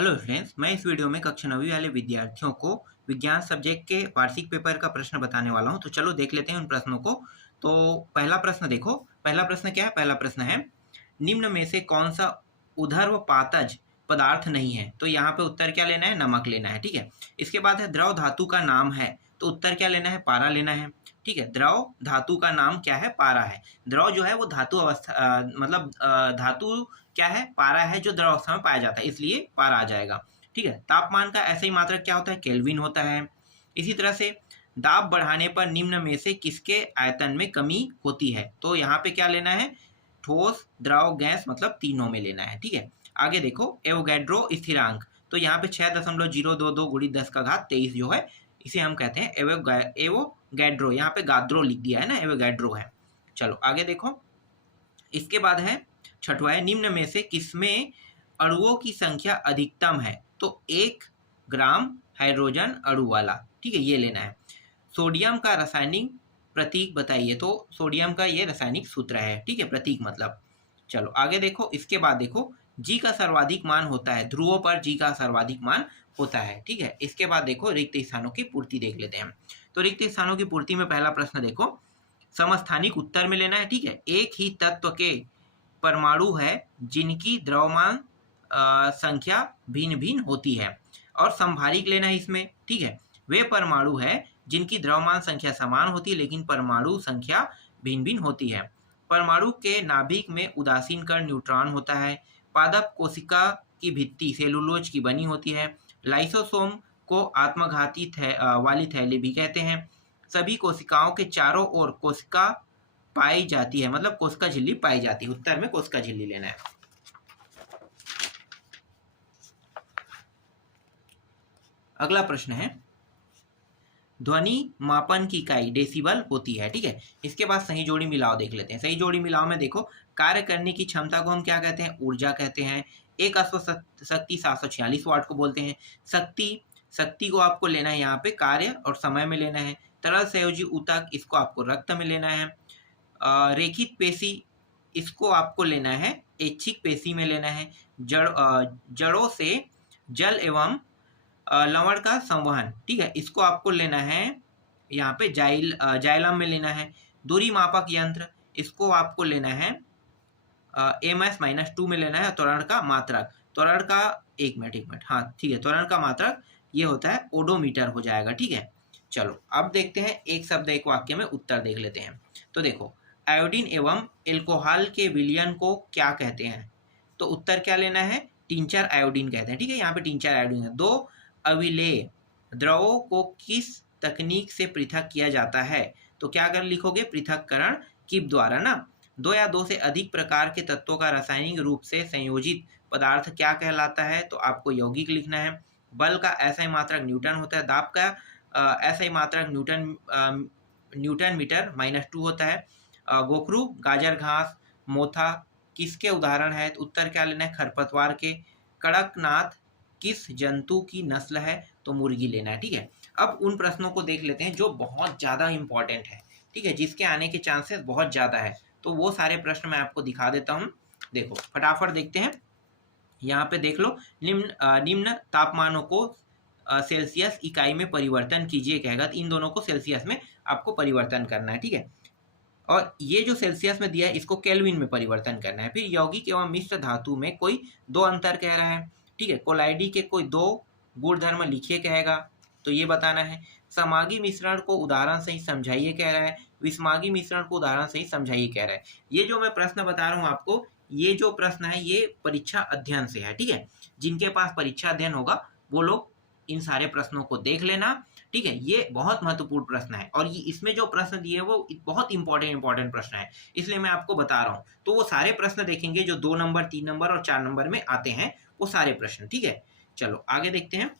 Hello friends, मैं इस video में कक्षा 9वीं वाले विद्यार्थियों को विज्ञान सब्जेक्ट के वार्षिक पेपर का प्रश्न बताने वाला हूं। तो चलो देख लेते हैं उन प्रश्नों को। तो पहला प्रश्न देखो। पहला प्रश्न क्या है? पहला प्रश्न है, निम्न में से कौन सा ऊर्ध्व पातज पदार्थ नहीं है? तो यहाँ पे उत्तर क्या लेना है? नमक लेना है। ठीक है। इसके बाद है द्रव धातु का नाम है, तो उत्तर क्या लेना है? पारा लेना है। ठीक है। द्रव धातु का नाम क्या है? पारा है। द्रव जो है वो धातु अवस्था धातु क्या है? पारा है, जो द्रव अवस्था में पाया जाता है, इसलिए पारा आ जाएगा। ठीक है। तापमान का ऐसा ही मात्रक क्या होता है? केल्विन होता है। इसी तरह से दाब बढ़ाने पर निम्न में से किसके आयतन में कमी होती है? तो यहाँ पे क्या लेना है? ठोस, द्रव, गैस, मतलब तीनों में लेना है। ठीक है। आगे देखो, एवोगैड्रो स्थिरांक। तो यहाँ पे 6.022 गुणित 10 का घात 23 जो है, इसे हम कहते हैं एवोगैड्रो। यहाँ पे गाद्रो लिख दिया है ना, एवोगैड्रो है। चलो आगे देखो। इसके बाद है छठवां है, निम्न में से किसमें अणुओं की संख्या अधिकतम है? तो 1 ग्राम हाइड्रोजन अणु वाला। ठीक है, ये लेना है। सोडियम का रासायनिक प्रतीक बताइए। तो सोडियम का ये रासायनिक सूत्र है। ठीक है, प्रतीक मतलब। चलो आगे देखो। इसके बाद देखो, जी का सर्वाधिक मान होता है, ध्रुवों पर जी का सर्वाधिक मान होता है। ठीक है। इसके बाद देखो, रिक्त स्थानों की पूर्ति देख लेते हैं। तो रिक्त स्थानों की पूर्ति में पहला प्रश्न देखो, समस्थानिक उत्तर में लेना है। ठीक है। एक ही तत्व के परमाणु है जिनकी द्रव्यमान संख्या भिन्न भिन्न होती है, और संभारिक लेना है इसमें। ठीक है। वे परमाणु है जिनकी द्रव्यमान संख्या समान होती है लेकिन परमाणु संख्या भिन्न भिन्न होती है। परमाणु के नाभिक में उदासीन कण न्यूट्रॉन होता है। पादप कोशिका की भित्ति सेलुलोज की बनी होती है। लाइसोसोम को आत्मघाती वाली थैली भी कहते हैं। सभी कोशिकाओं के चारों ओर कोशिका पाई जाती है, मतलब कोशिका झिल्ली पाई जाती है। उत्तर में कोशिका झिल्ली लेना है। अगला प्रश्न है, ध्वनि मापन की इकाई डेसिबल होती है। ठीक है। इसके बाद सही जोड़ी मिलाओ देख लेते हैं। सही जोड़ी मिलाओ में देखो, कार्य करने की क्षमता को हम क्या कहते हैं? ऊर्जा कहते हैं। एक अश्व शक्ति 746 वाट को बोलते हैं। शक्ति को आपको लेना है यहाँ पे कार्य और समय में लेना है। तरल संयोजी ऊतक, इसको आपको रक्त में लेना है। रेखित पेशी, इसको आपको लेना है ऐच्छिक पेशी में लेना है। जड़ों से जल एवं लवण का संवहन, ठीक है, इसको आपको लेना है यहाँ पे जाइलम में लेना है। दूरी मापक यंत्र, इसको आपको लेना है -2 में लेना है। त्वरण का मात्रक, त्वरण का एक मिनट, हाँ ठीक है, त्वरण का मात्रक ये होता है ओडोमीटर हो जाएगा। ठीक है। चलो अब देखते हैं, एक शब्द एक वाक्य में उत्तर देख लेते हैं। तो देखो, आयोडीन एवं एल्कोहल के विलयन को क्या कहते हैं? तो उत्तर क्या लेना है? टिंचर आयोडीन कहते हैं। ठीक है, यहाँ पे टिंचर आयोडीन है। दो अविलेय द्रवों को किस तकनीक से पृथक किया जाता है? तो क्या कर लिखोगे? पृथक्करण किप द्वारा ना। दो या दो से अधिक प्रकार के तत्वों का रासायनिक रूप से संयोजित पदार्थ क्या कहलाता है? तो आपको यौगिक लिखना है। बल का ऐसा ही मात्रक न्यूटन होता है। दाब का ऐसा ही मात्रक न्यूटन मीटर -2 होता है। गोखरू, गाजर घास, मोथा किसके उदाहरण है? तो उत्तर क्या लेना है? खरपतवार के। कड़कनाथ किस जंतु की नस्ल है? तो मुर्गी लेना है। ठीक है। अब उन प्रश्नों को देख लेते हैं जो बहुत ज़्यादा इंपॉर्टेंट है। ठीक है, जिसके आने के चांसेस बहुत ज़्यादा है। तो वो सारे प्रश्न मैं आपको दिखा देता हूँ। देखो फटाफट देखते हैं। यहाँ पे देख लो, निम्न तापमानों को सेल्सियस इकाई में परिवर्तन कीजिए कहेगा, तो इन दोनों को सेल्सियस में आपको परिवर्तन करना है। ठीक है। और ये जो सेल्सियस में दिया है, इसको केल्विन में परिवर्तन करना है। फिर यौगिक एवं मिश्र धातु में कोई दो अंतर कह रहा है। ठीक है। कोलाइडी के कोई दो गुणधर्म लिखिए कहेगा, तो ये बताना है। समागी मिश्रण को उदाहरण से ही समझाइए कह रहा है। विषमागी मिश्रण को उदाहरण से ही समझाइए कह रहा है। ये जो मैं प्रश्न बता रहा हूँ आपको, ये जो प्रश्न है ये परीक्षा अध्ययन से है। ठीक है। जिनके पास परीक्षा अध्ययन होगा वो लोग इन सारे प्रश्नों को देख लेना। ठीक है। ये बहुत महत्वपूर्ण प्रश्न है, और ये इसमें जो प्रश्न दिए वो बहुत इंपॉर्टेंट प्रश्न है, इसलिए मैं आपको बता रहा हूँ। तो वो सारे प्रश्न देखेंगे जो 2 नंबर, 3 नंबर और 4 नंबर में आते हैं, वो सारे प्रश्न। ठीक है। चलो आगे देखते हैं।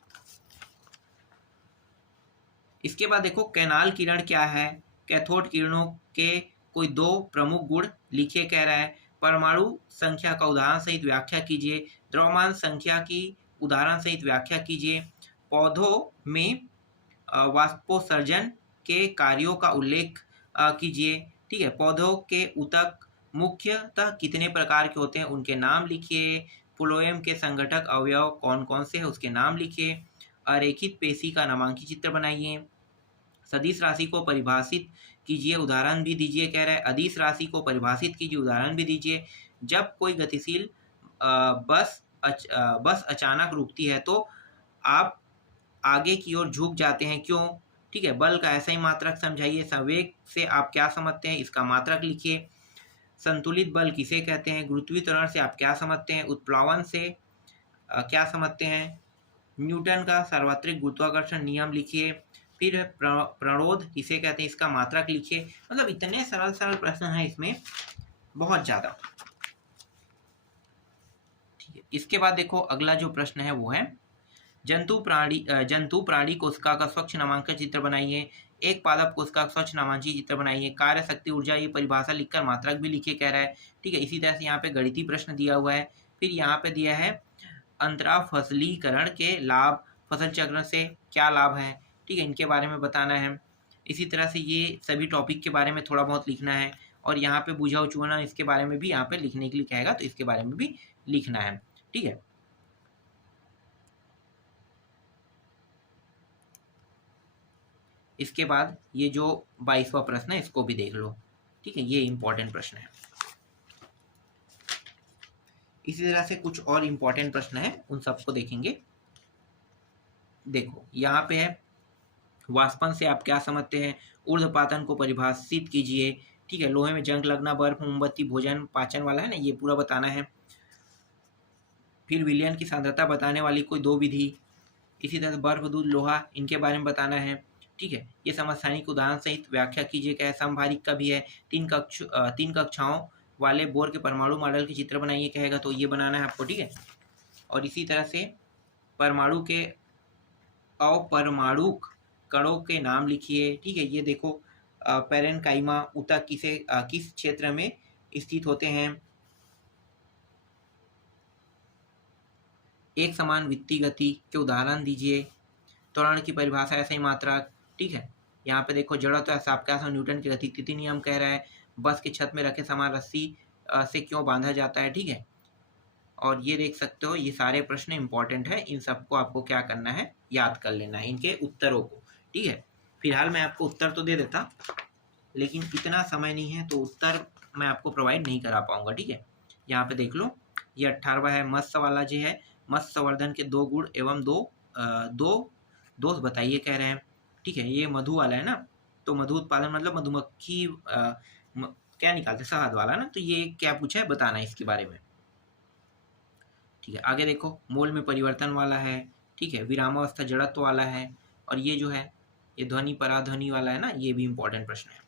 इसके बाद देखो, कैनाल किरण क्या है? कैथोड किरणों के कोई दो प्रमुख गुण लिखिए कह रहा है। परमाणु संख्या का उदाहरण सहित व्याख्या कीजिए। द्रव्यमान संख्या की उदाहरण सहित व्याख्या कीजिए। पौधों में वाष्पोत्सर्जन के कार्यों का उल्लेख कीजिए। ठीक है। पौधों के ऊतक मुख्यतः कितने प्रकार के होते हैं? उनके नाम लिखिए। फ्लोएम के संगठक अवयव कौन कौन से हैं उसके नाम लिखिए। अरेखित पेशी का नामांकित चित्र बनाइए। सदिश राशि को परिभाषित कीजिए, उदाहरण भी दीजिए। कह रहा है अदिश राशि को परिभाषित कीजिए, उदाहरण भी दीजिए। जब कोई गतिशील बस अचानक रुकती है तो आप आगे की ओर झुक जाते हैं, क्यों? ठीक है, बल का ऐसा ही मात्रक समझाइए। संवेग से आप क्या समझते हैं, इसका मात्रक लिखिए। संतुलित बल किसे कहते हैं? गुरुत्वीय त्वरण से आप क्या समझते हैं? उत्प्लावन से क्या समझते हैं? न्यूटन का सार्वत्रिक गुरुत्वाकर्षण नियम लिखिए। फिर प्रणोद किसे कहते हैं, इसका मात्रक लिखिए। मतलब इतने सरल सरल प्रश्न हैं इसमें, बहुत ज्यादा। ठीक है, इसके बाद देखो अगला जो प्रश्न है वो है जंतु प्राणी कोशिका का स्वच्छ नामांकन चित्र बनाइए। एक पादप कोशिका का स्वच्छ नामांकित चित्र बनाइए। कार्य, शक्ति, ऊर्जा, ये परिभाषा लिखकर मात्रक भी लिखिए कह रहा है। ठीक है, इसी तरह से यहाँ पे गणितीय प्रश्न दिया हुआ है। फिर यहाँ पे दिया है अंतराफसलीकरण के लाभ, फसल चक्र से क्या लाभ है, ठीक है, इनके बारे में बताना है। इसी तरह से ये सभी टॉपिक के बारे में थोड़ा बहुत लिखना है। और यहाँ पे बुझाऊ चूना, इसके बारे में भी यहाँ पे लिखने के लिए कहेगा, तो इसके बारे में भी लिखना है। ठीक है, इसके बाद ये जो 22वां प्रश्न है इसको भी देख लो। ठीक है, ये इंपॉर्टेंट प्रश्न है। इसी तरह से कुछ और इंपॉर्टेंट प्रश्न है, उन सबको देखेंगे। देखो यहाँ पे है वाष्पन से आप क्या समझते हैं? ऊर्ध्वपातन को परिभाषित कीजिए। ठीक है, लोहे में जंग लगना, बर्फ, मोमबत्ती, भोजन पाचन वाला है ना, ये पूरा बताना है। फिर विलयन की सांद्रता बताने वाली कोई दो विधि। इसी तरह से बर्फ, दूध, लोहा, इनके बारे में बताना है। ठीक है, ये समस्थानिक उदाहरण सहित व्याख्या कीजिए। क्या है? समभारिक का भी है। तीन कक्षाओं वाले बोर के परमाणु मॉडल के चित्र बनाइए कहेगा, तो ये बनाना है आपको। ठीक है, और इसी तरह से परमाणु के अपरमाणुक कणों के नाम लिखिए। ठीक है, ये देखो पैरेनकाइमा ऊतक किस क्षेत्र में स्थित होते हैं? एक समान वृत्तीय गति के उदाहरण दीजिए। त्वरण की परिभाषा, ऐसे ही मात्रक। ठीक है, यहाँ पे देखो जड़त्व सापेक्ष न्यूटन के गतिस्थिति नियम कह रहा है। बस की छत में रखे समान रस्सी से क्यों बांधा जाता है? ठीक है, और ये देख सकते हो ये सारे प्रश्न इंपॉर्टेंट है। इन सबको आपको क्या करना है? याद कर लेना है, इनके उत्तरों को। ठीक है, फिलहाल मैं आपको उत्तर तो दे देता, लेकिन इतना समय नहीं है तो उत्तर मैं आपको प्रोवाइड नहीं करा पाऊंगा। ठीक है, यहाँ पे देख लो, ये 18वां है, मत्स्य वाला जो है, मत्स्य संवर्धन के 2 गुण एवं दो दोष बताइए कह रहे हैं। ठीक है, ये मधु वाला है ना, तो मधु उत्पादन मतलब मधुमक्खी क्या निकालते, शहद वाला ना, तो ये क्या पूछा है बताना है इसके बारे में। ठीक है, आगे देखो मोल में परिवर्तन वाला है। ठीक है, विरामावस्था जड़त्व वाला है। और ये जो है ये ध्वनि पराध्वनि वाला है ना, ये भी इंपॉर्टेंट प्रश्न है।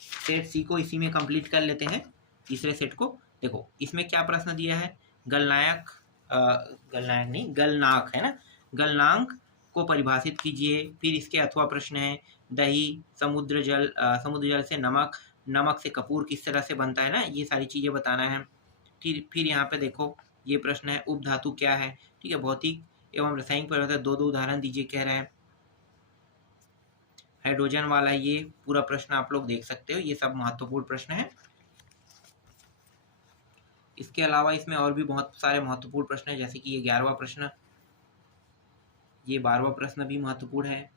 सेट सी को इसी में कंप्लीट कर लेते हैं, तीसरे सेट को। देखो इसमें क्या प्रश्न दिया है? गलनायक गलनाक है ना, गलनांक को परिभाषित कीजिए। फिर इसके अथवा प्रश्न है दही, समुद्र जल से नमक से कपूर किस तरह से बनता है ना, ये सारी चीजें बताना है। फिर यहाँ पे देखो ये प्रश्न है उपधातु क्या है। ठीक है, भौतिक एवं रासायनिक परिवर्तन दो उदाहरण दीजिए कह रहा है। हाइड्रोजन वाला ये पूरा प्रश्न आप लोग देख सकते हो, ये सब महत्वपूर्ण प्रश्न है। इसके अलावा इसमें और भी बहुत सारे महत्वपूर्ण प्रश्न है, जैसे कि ये 11वां प्रश्न, ये 12वां प्रश्न भी महत्वपूर्ण है।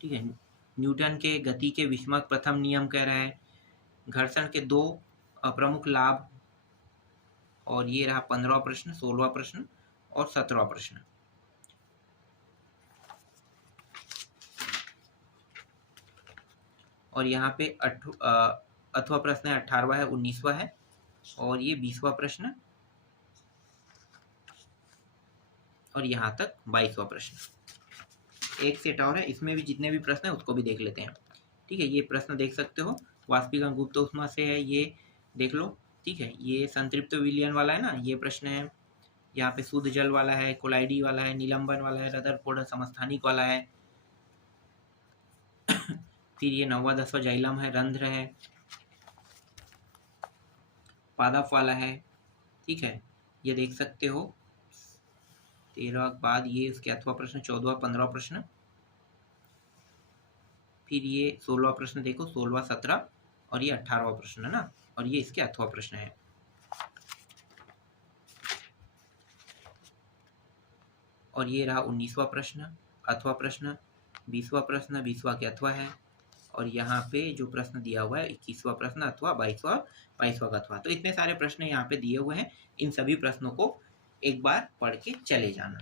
ठीक है, न्यूटन के गति के विस्मक प्रथम नियम कह रहा है। घर्षण के 2 प्रमुख लाभ। और ये रहा 15वां प्रश्न, 16वां प्रश्न और 17वां प्रश्न। और यहाँ पे अथवा प्रश्न है 18वां है, 19वां है और ये 20वां प्रश्न और यहाँ तक 22वां प्रश्न। एक सेट और है, इसमें भी जितने भी प्रश्न है उसको भी देख लेते हैं। ठीक है, ये प्रश्न देख सकते हो, वाष्पीकरण गुप्त ऊष्मा से है, ये देख लो। ठीक है, ये संतृप्त विलयन वाला है ना, ये प्रश्न है। यहाँ पे शुद्ध जल वाला है, कोलाइडी वाला है, निलंबन वाला है, रदरफोर्ड समस्थानिक वाला है। फिर ये 9वां 10वां जाइलम है, रंध्र है, पादप वाला है। ठीक है, ये देख सकते हो। 13 के बाद ये उसके अथवा प्रश्न 14वां 15वां प्रश्न। फिर ये 16वां प्रश्न देखो, 16वां 17 और ये 18वां प्रश्न है ना, और ये इसके अथवा प्रश्न है। और ये रहा 19वां प्रश्न, अथवा प्रश्न, 20वां प्रश्न, 20वां के अथवा है, और यहाँ पे जो प्रश्न दिया हुआ है 21वां प्रश्न अथवा, 22वां का अथवा। तो इतने सारे प्रश्न यहाँ पे दिए हुए हैं, इन सभी प्रश्नों को एक बार पढ़ के चले जाना।